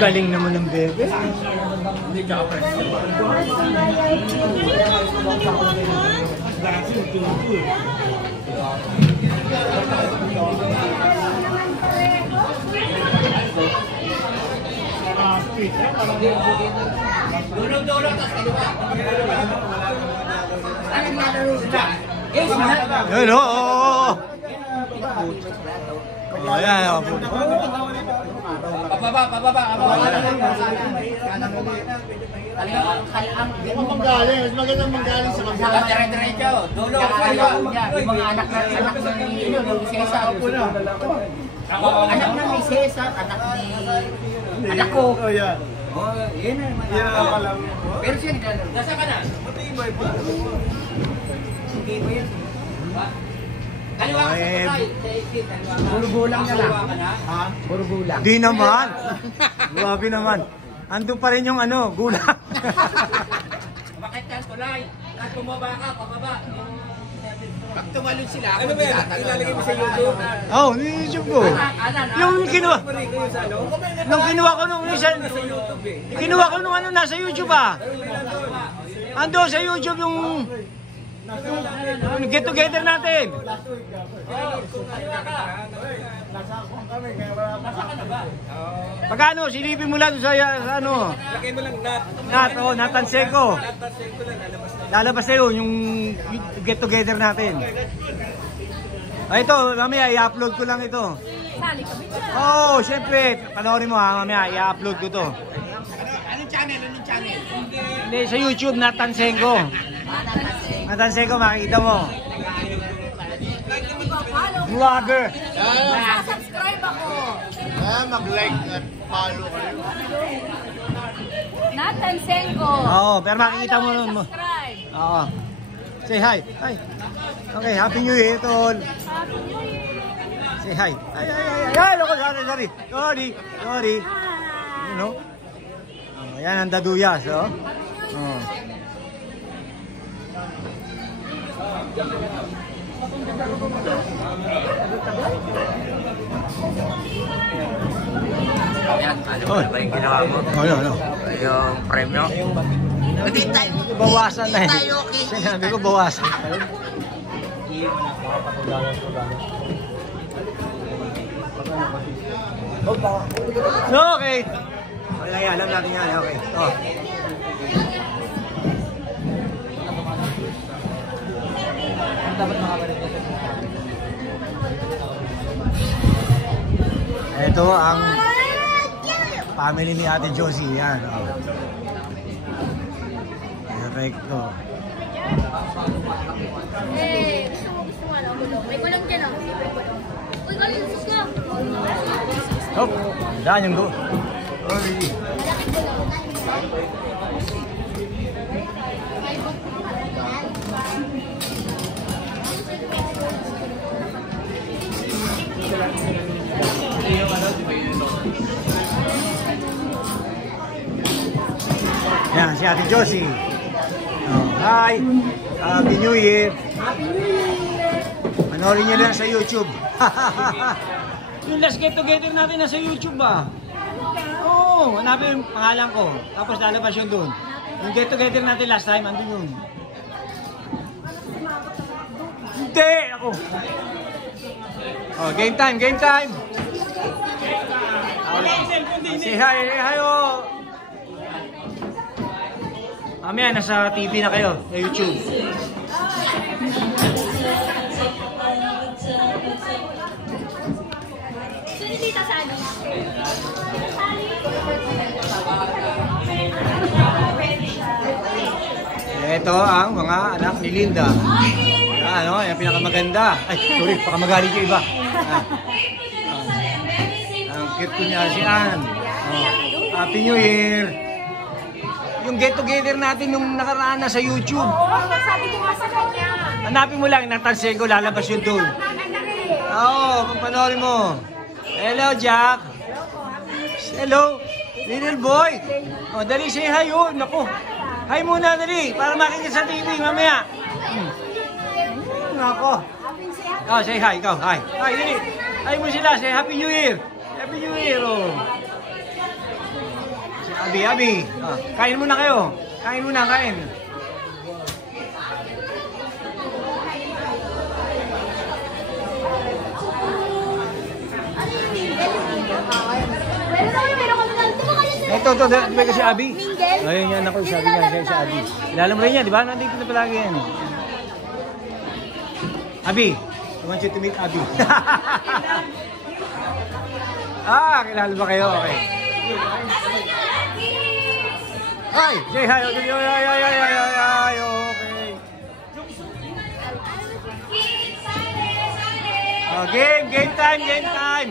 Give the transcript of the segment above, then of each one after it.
Galing naman ng bebe. Hindi ka ka-press. Dulong-dulong tas kaliwa. Ayun, oo. Ayan, Pababa. Manggaling, mas magandang manggaling sa kabila. Dire-diretso. Dulo, kaliwa. Yung mga anak ng Cesar. Anak ng ni Cesar, anak ko. Oh, yan. Oh, yun na. Yan ang alam mo. Pero siya naglalaro. Nasa ka na? Matibay pa. Hindi mo yan. Kaliwa ka sa patay. Puro gulang na lang. Ha? Puro gulang. di naman. Grabe naman. Andun pa rin yung ano, gulang. Bakit yan, tulay? At bumaba ka, pababa. Pag tumalon sila, Ano ba yan? Ilalagay mo sa YouTube? Oh, YouTube ko. Yung kinuha. Nung kinuha ko nung isa. Kinuha ko nung ano nasa YouTube ah. Ando sa YouTube yung get together natin. Pagkano, silipin mo lang sa ano. Lagay mo lang Nathan Seco. Lalabas sa'yo yung get together natin. Ay, ito, mamaya i-upload ko lang ito. Oo, syempre. Panoorin mo ha, mamaya i-upload ko to. Anong channel? Hindi, sa YouTube, Nathan Seco. Nathan Seco, makikita mo. Vlogger. Subscribe ako. Mag-like at follow kayo. Nathan Senko. Oo, pero makikita mo nun mo. Subscribe. Oo. Say hi. Hi. Okay, Happy New Year, tol. Happy New Year. Say hi. Ay, loko, sorry. Sorry. You know? Oh, yan ang daduyas, oh. Oh. Yan, ano ba yung ginawa mo? Ano? Yung premyo? Hindi tayo. Bawasan na eh. Tayo, okay. Sinabi ko bawasan. Okay. Okay, alam natin yan. Okay. Oh. Ito ang family ni Ate Josie. Yan. Oh. Perfecto. Gusto mo ano? May kulang dyan ako. Uy, galing yung sus ko. Oh, daan yung go. Yan, si Ate Josie. Oh, hi! Happy New Year! Manorin niyo lang sa YouTube. Yung last get together natin nasa YouTube ba? Oo, hanapin yung pangalan ko. Tapos lalabas yun doon. Yung get together natin last time, andun yun. Hindi! Ako! Oh, game time! Say hi, oh! Mamaya, nasa TV na kayo, sa YouTube. Sino dito sa ano? Ito ang mga anak ni Linda. Ano, yung pinakamaganda. Ay, sorry, baka magaling yung iba. Ang cute ko niya si Ann. Happy New Year! Yung get together natin nung nakaraan na sa YouTube. Sabi ko nga sa kanya. Hanapin mo lang, Nathan Seco, lalabas yun doon. Oo, panoorin mo. Hello, Jack. Hello, little boy. Oh, dali, say hi, oh. Naku. Hi muna, dali, para makikita sa TV mamaya. Nako. Oh, say hi, ikaw. Hi. Hi, dali. Hi mo sila, say Happy New Year. Happy New Year, oh. Si Abi. Ah, kain muna kayo. Kain muna, kain. Ito, may kasi Abi. Ayun yan ako, sabi nga si Abi. Kilala mo rin yan, di ba? Nandito na palagi yan. Abi, I want you to meet Abi. Kilala ba kayo? Okay. Hi, say hi. Okay. Game time.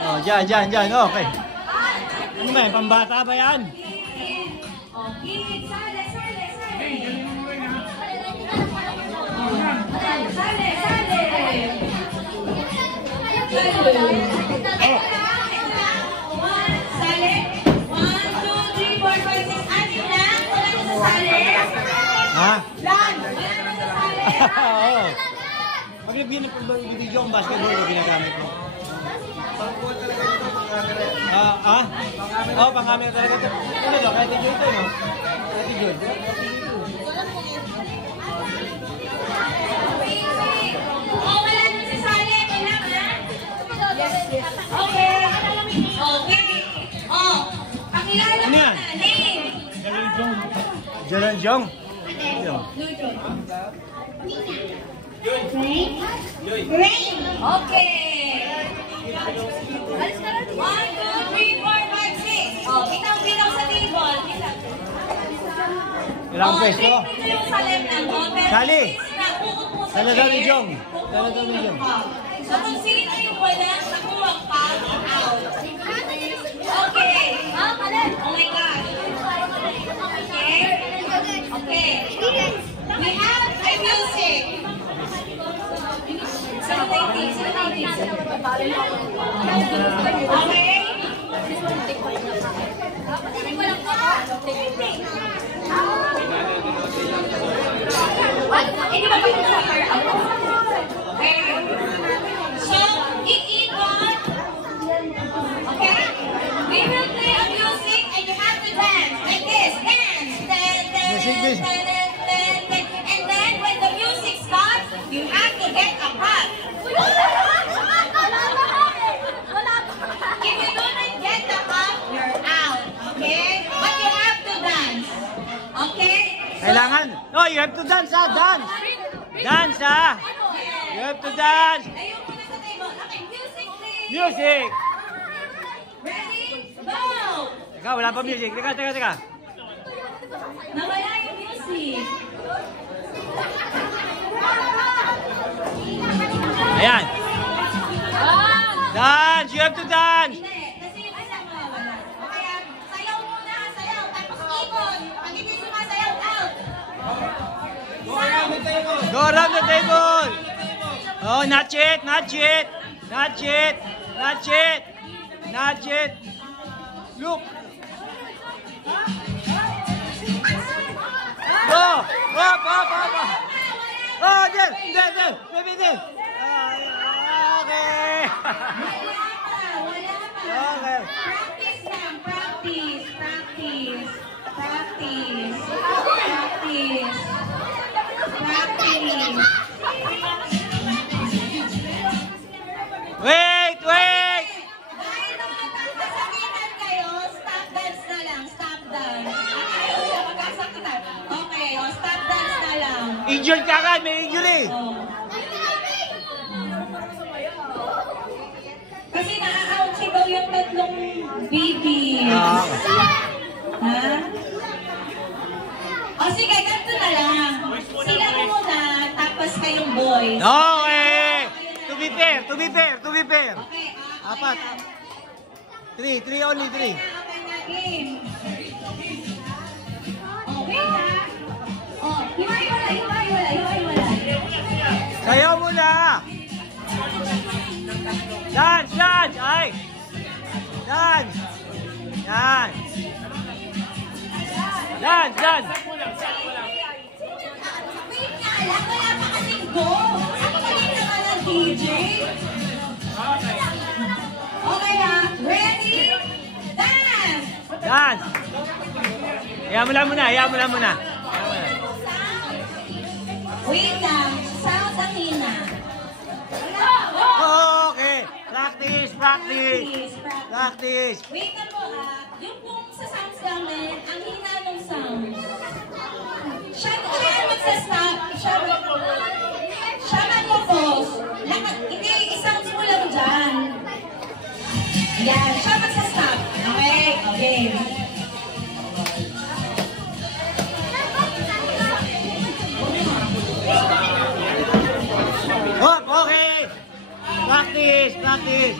Oh, dyan. Okay. Ano ba yan? Pambata ba yan? Ha? Oo. Pag nag-video ang basketball, ginagamit mo. Oo, pang-camera talaga ito. Ano ito? Kahit i-join ito, no? Kahit i-join. Wala nang sasali. Okay. Pakilala Ano mo yan? na. Name. Jalan Jong. Rain. Okay. 1, 2, 3, 4, 5, 6. Bitaw sa table. Ilang peso? Ito yung salim na mo. Sali. Nakukupo sa Dala chair. ni Jong. So kung sino yung wala, nakuha ka, out. Okay. Oh my God. Okay. We have a music. Okay. So, iikot. Okay? We will play a music and you have to dance like this. Dance. And then when the music stops, you have to get a cup. If you don't get the cup, you're out. Okay? But you have to dance. Okay? Kailangan. No, you have to dance, Dance. Dance, You have to dance. Ayun muna sa table. Okay, music please. Music. Ready? Go! Teka, wala pa music. Teka. Nawala yung music. Ayan. Dance. You have to dance. Hindi, kasi yung isa mawawala. Kaya sayaw muna, sayaw. Tapos ikot. Pag hindi sumasayaw, out. Go around the table. Oh, not yet. Look. Go. Up. Oh, there. Maybe there. Okay. Wala pa. Okay. Practice lang. Practice. Wait. Dahil nagkakasakitan kayo, stop dance na lang. Stop dance. Ayaw na magkasakitan. Okay, stop dance na lang. Injured ka agad. May injury. Kasi na-out sigaw yung tatlong babies. Ah. Ha? O sige, ganito na lang. Sila muna, tapos kayong boys. No, To be fair. Okay, Apat. Three only. Okay na, game. Okay na. Oh, hiwalay. Sayaw mo na. Dance. Ay. Dance. Yan. Dance. Wait nga lang, wala pa kasing go. Ang galing naman ng TJ. Okay ha. Ready? Dance! Dance! Hayaan mo lang muna, hayaan mo lang muna. Wait lang. Sound ang hina. Okay. Practice, practice. Practice. Wait na po yung pong sa sounds namin, ang hina ng sound. Siya kaya magsa-stop. Siya mag-pause. Hindi, i-sounds mo lang dyan. Yan, siya magsa-stop. Okay? Okay. Hop, okay. Practice, practice.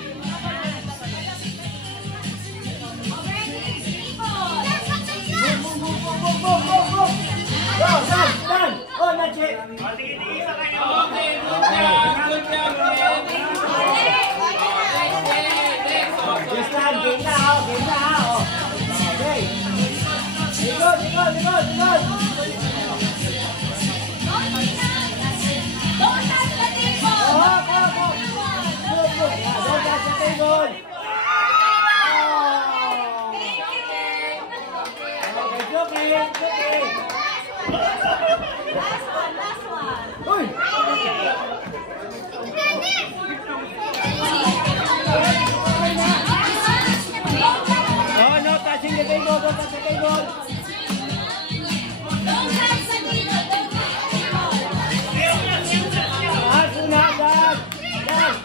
Oh, na-check. Just stand, game na, oh, game na, oh. Okay. Likod, likod, likod, likod. Don't touch the table! Hop, hop, hop. Good, good. Don't touch the table. Okay, okay, okay. Last one. Uy! No, no touching the table, don't touch the table. Don't touch the table! Don't touch the table! Dance muna, dance. Dance.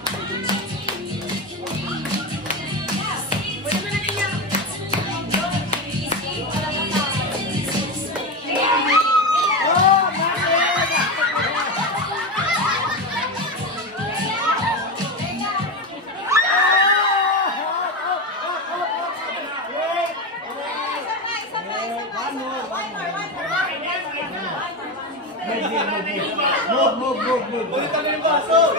Oh, Move. Ulit kami ng baso.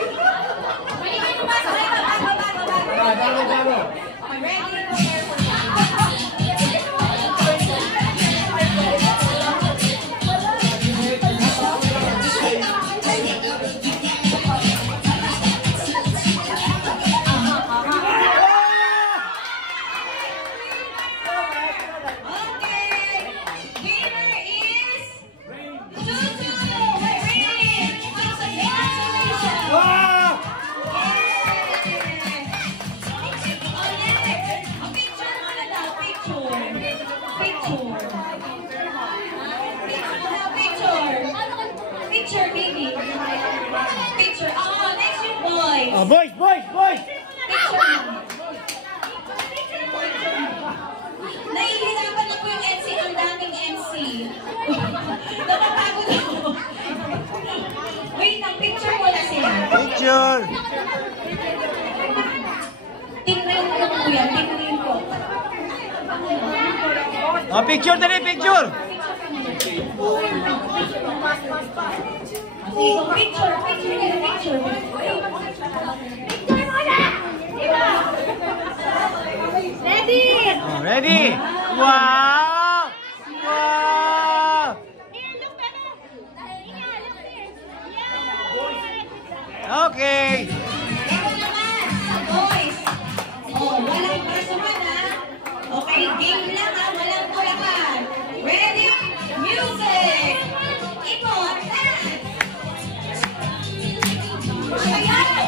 Picture, baby. Picture. Oh, next yung boys. Oh, boys. Picture. Nahihirapan na po yung MC. Ang daming MC. Napapagod ako. Wait, ang picture mo na sila. Picture. Tingnan ko po yan. Tingnan ko. Oh, picture dali, picture. Picture. Ready? Oh, ready? Wow! Okay. Ito naman, sa boys. Oh, walang kasuhan ha. Okay, game lang ha. Walang tulakan. Ready? Music! Ipon, dance! Sayaw!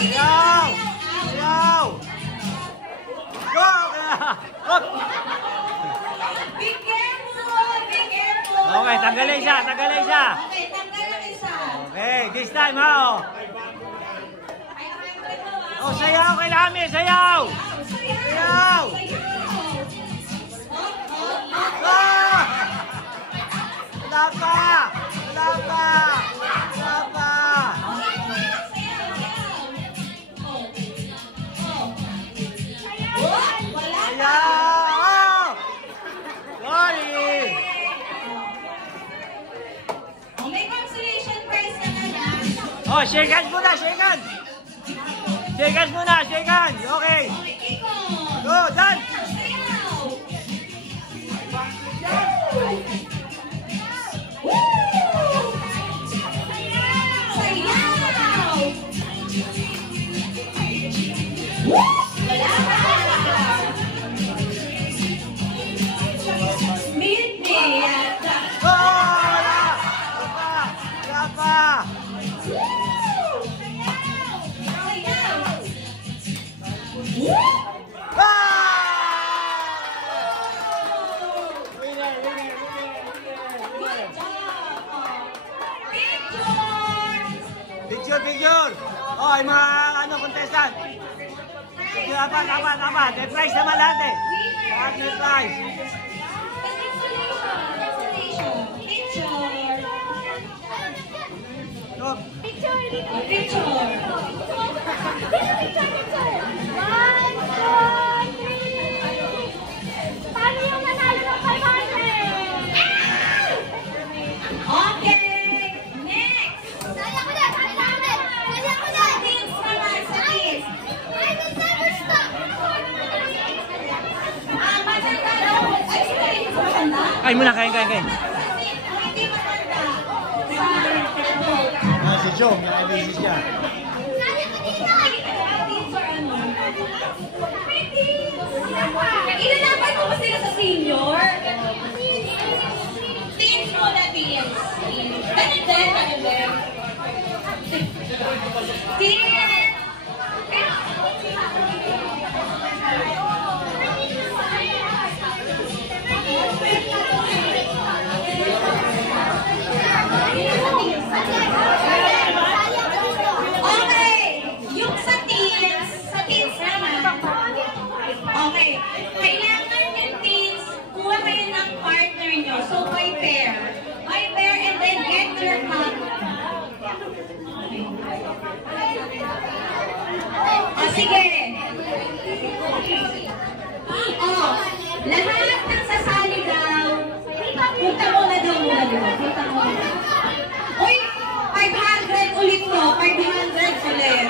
Sayaw! Go! Up! Be careful! Be careful! Okay, tanggalin isa. Okay, tanggal ang isa. Okay, this time ha. Oh, sayaw kay Lami, sayaw! Sayaw! Ah! Wala pa! Sayaw! Sorry! May consolation prize naman ha. Oh, shake hands muna, shake hands! Shake hands muna, shake hands! Okay! Okay, ikot. Go, dance! Sayaw! Woo! Sayaw! ano, contestant. Tama. May prize naman lahat eh. Lahat may prize. Look. Picture. Paano yung nanalo ng 500? Okay, next. Dali ako na! Teens naman, sa teens. I will never stop! Matanda daw. Ay, sila rin sa matanda? Ay, muna, kain. Hindi matanda. Si Joe, naka-basis siya. Dali ako dito! Teens or ano? Ilalaban mo ba sila sa senior? Teens mo na teens. Ganun din. Teens! Okay, yung sa teens naman. Okay, kailangan yung teens, kuha kayo ng partner nyo. So, by pair and then get your cup. Sige. Lahat ng sasali daw, punta muna daw muna. Uy, 500 ulit to. 500 ulit.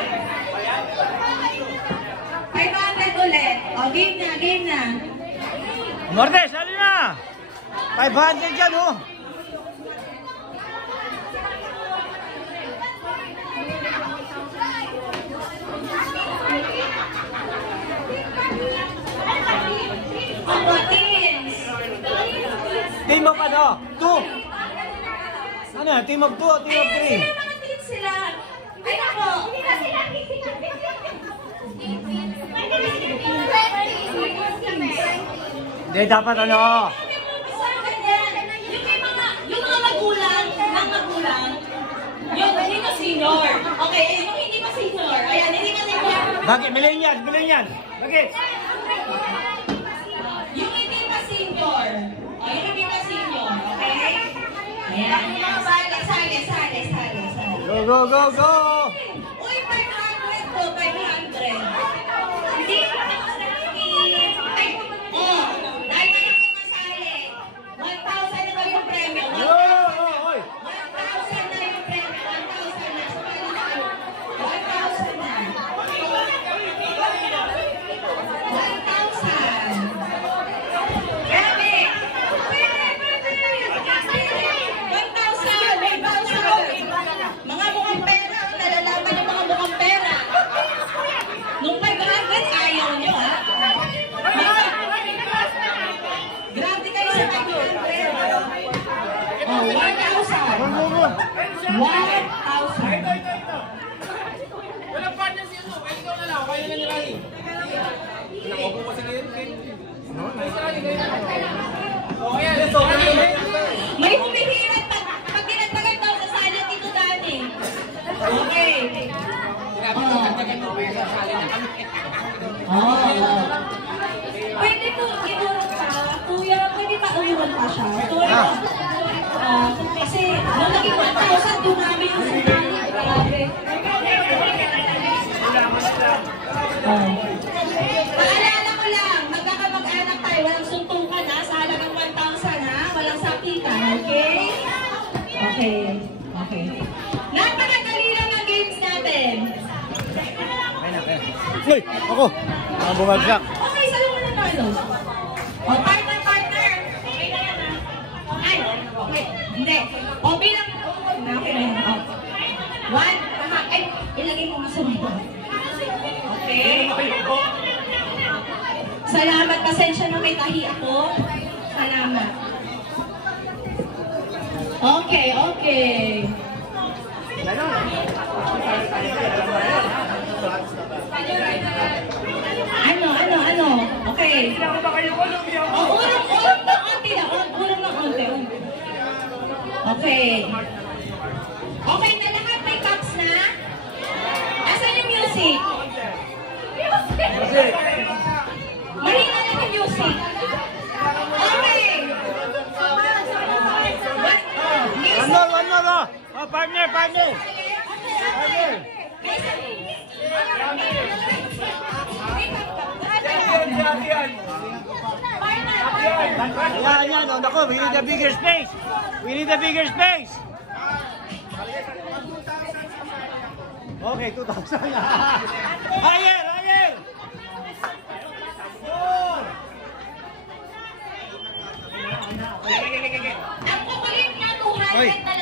500 ulit. Game na. Morte, sali na! 500 dyan, oh! Teens. Team of ano? 2! Ano yan? Team of 2 o team of 3? Mga teens sila. Ay, ako. Hindi, dapat ano? Yung mga magulang, yung hindi pa senior. Okay, yung hindi pa senior. Ayan, hindi pa senior. Bakit? Millennial! Bakit? Yung hindi pa senior. Yung hindi pa senior, okay? Ayan, yung mga sali. Go! Uy, 500 to, 500. Hindi pa ako nakikita. Ay, dahil na lang sumasali. 1,000 na daw yung premyo. 1,000 na yung premyo. 1,000 na. Sumali na ako. 1,000 na. 1,000. Grabe. 1,000. Mga mukhang pera. Nalalaman ng mga mukhang pera. Nung 500, ayaw nyo, ha? Grabe kayo sa 500. 1,000. 1,000. Walang partner si Uso. Ay, ikaw na lang. Kaya na nila rin. Nakaupo pa si Ken. May humihirat pag dinagdagan daw sa sala dito dati. Okay. Pwede po iurot pa. Kuya, pwede pa umiwan pa siya. Kuya, kasi nung naging 1,000, dumami yung sumali. Grabe. Paalala ko lang, magkakamag-anak tayo. Walang suntukan ha. Sa halagang 1,000 ha. Walang sakitan. Okay? Okay. Napakadali lang ang games natin. Uy! Ako! Bumagsak! Okay, salo mo na tayo. Partner. Okay na yan ha. Ay, wait. Hindi. Bilang. Okay na yan. One. Ay, ilagay mo nga sa dito. Okay. Salamat. Pasensya na may tahi ako. Salamat. Okay. Ano? Okay. Urong ng onti lang. Urong ng onti. Okay. Okay na lahat, may cups na? Asan yung music? music. Music. Marina na yung music. Okay. One more. Oh, partner. Partner. Yan. Oh, naku, we need a bigger space. Okay, 2,000. Higher. Ang kukulit na 200 na